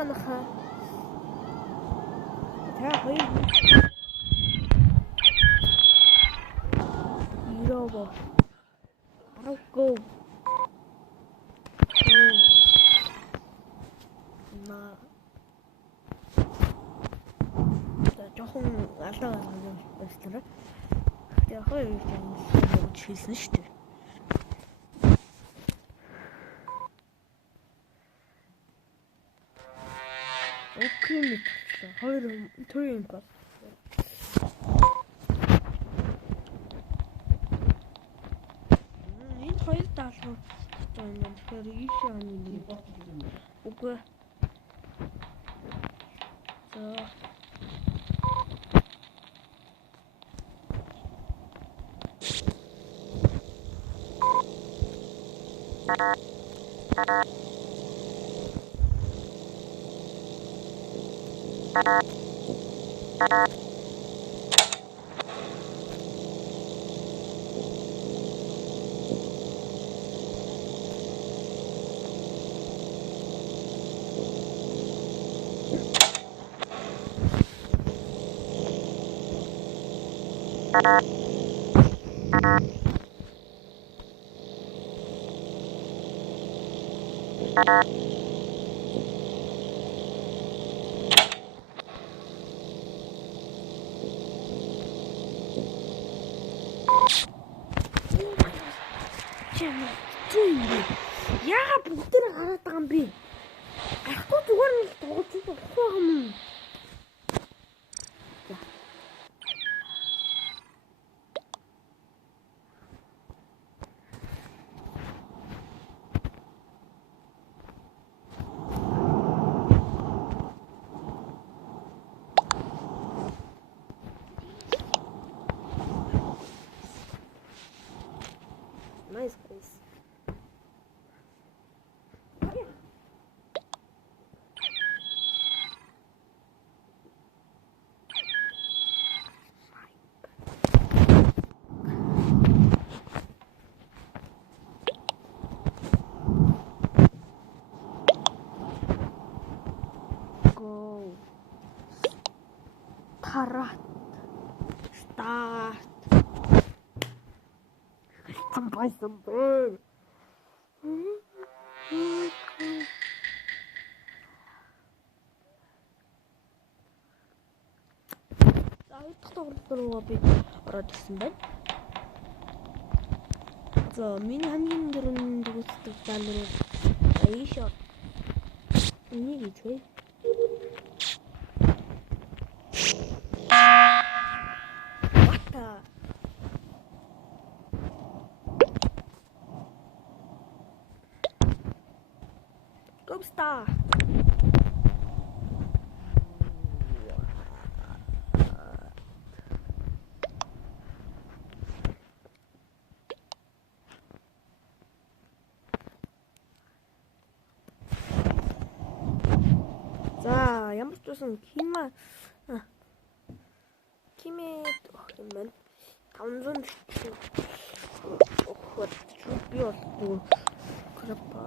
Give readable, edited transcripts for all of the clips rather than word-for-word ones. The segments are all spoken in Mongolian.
манайхаа. За хоёр. Ироо. Аргагүй. На. Жохон алдаа гаргасан байна. Тэгээ хоёр юм хэлсэн шүү дээ. Окей мэт. Хоёр төрийн пас. Энэ хоёр даалгав. Тэгэхээр ийшээ хань. Үгүй. Яа бүгдээр хараад байгаа юм би. Гарахгүй зүгээр нь тоглож байгаа юм. Nice place. Go. Start. Buy some bird. Тоглолтоо би ороод ирсэн байна. За миний хамгийн дөрөв дэгүүлдэг жанр Aisha. Энийг ичвэ. Go star. За ямар ч байсан Кимээ мен 500 охот би болов крапа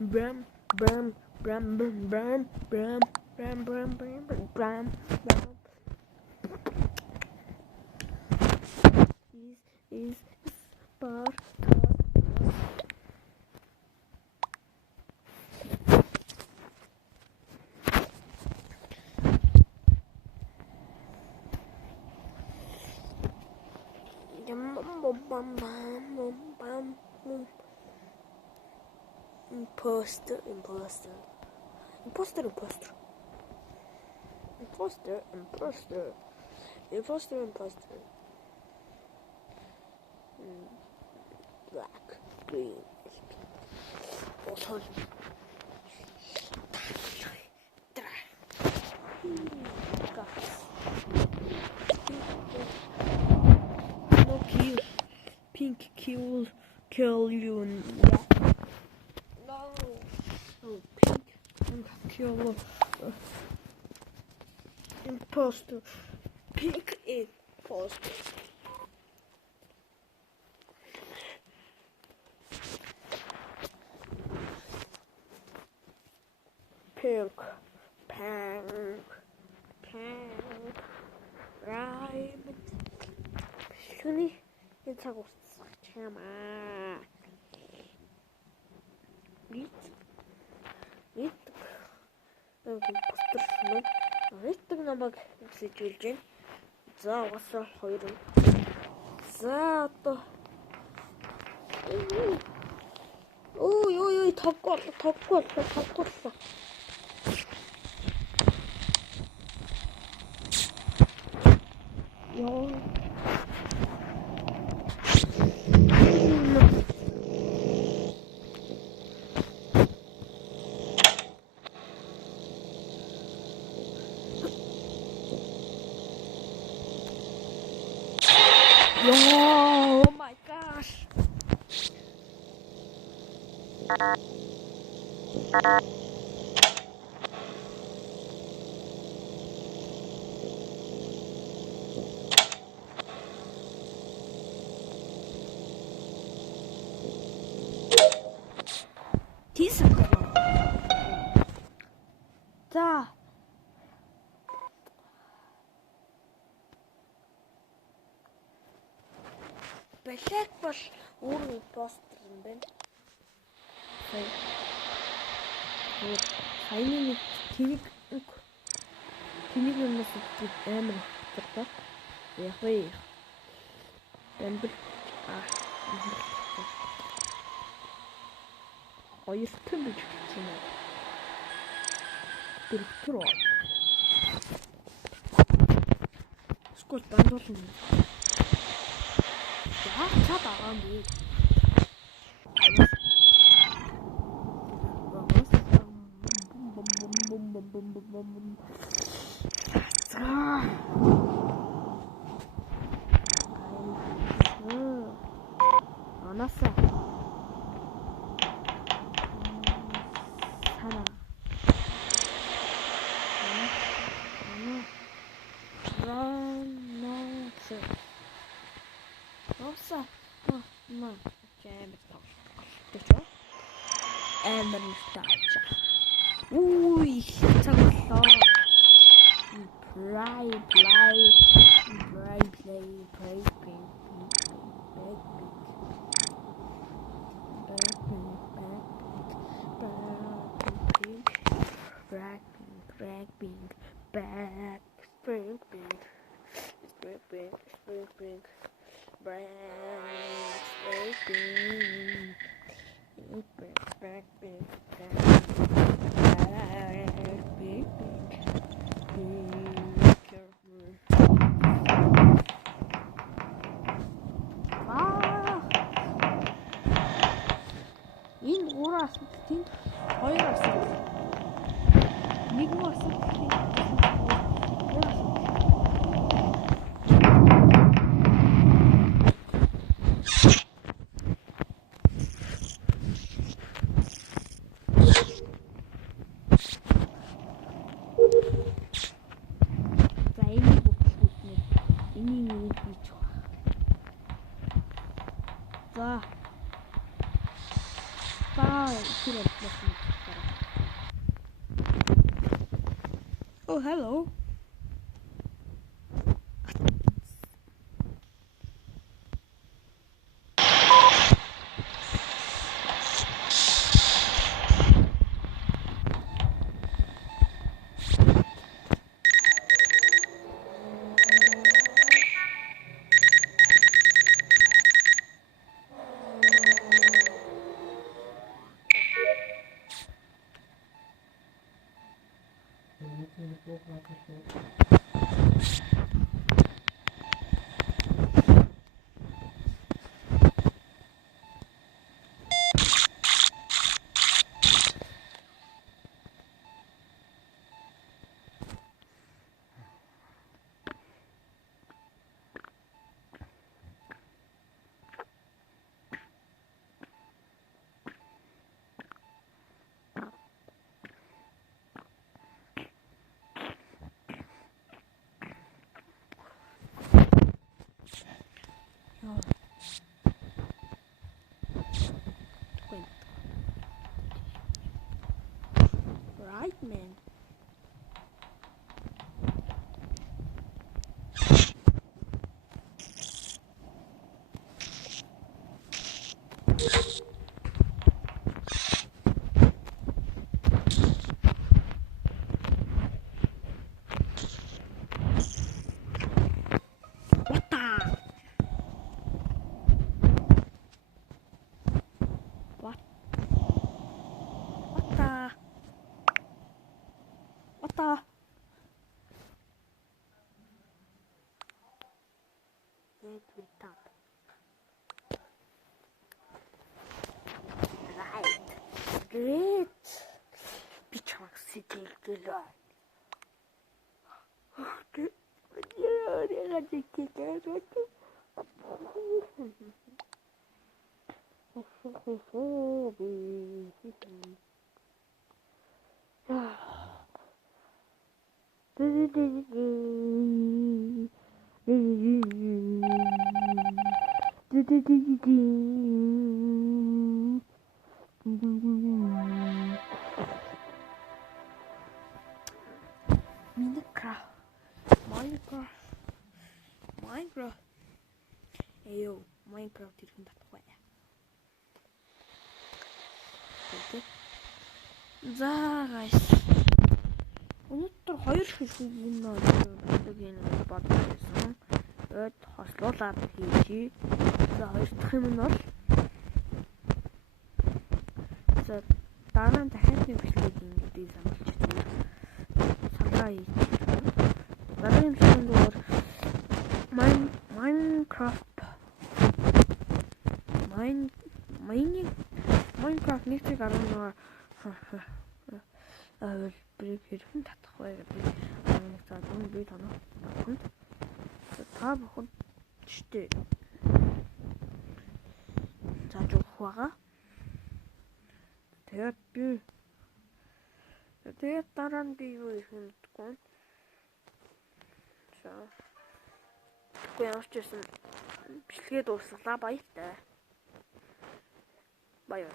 Bram bram bram bram bram bram bram bram bram bram. Is Sparta. Imposter. Black, green, also no kill. Pink kill you and no pink kill Imposter. Pick imposter. Pink. Pink. Pink. Right. 순이 괜찮고 참아. Нийт постэрсэн нэг намайг сэжүүлж байна. За угаасаа 2 нь. За одоо ой тоггүй. Ёо. Oh my gosh. За. Блэк бол өөрийн постэр юм байна. Саяны нэг тэнийг юмнаас амар хэвчээ. Яг вэ. Бэмбэл оёртон гэж хэлсэн юм. Дөрөвтөр. Скул бандуулна. Цаад байгаа юм би. Анаса. Сана. Nossa, mano, and then start. Ui, so энэ гурван асуултын хоёр асуулт. Нэг нь асуултын Oh, hello. return. Right. Great. Би чамайг сэтгэлдээ. Minecraft. Эё, Minecraft ирхэн татахгүй. Окей. За guys. Өнөөдөр 2 хэсэг юм бодож байсан. Тэгээд хослуулаад хийжээ. За 2 дахь юм нь бол за дараа нь дахиад нэг бичлэг юм би сануулж байна. Санаа хийчих. Дараагийн бичлэг нь Minecraft 1.11 брик хэрхэн татах вэ гэдэг нэг цаад юм би танаа та бүхэн штэ зааж өгөх байгаа. Тэгээд дараа нь би юу их мэдгүй. За. Тэгэхгүй ямар ч байсан бичлэгээ дуусгалаа баяртай. Баяр.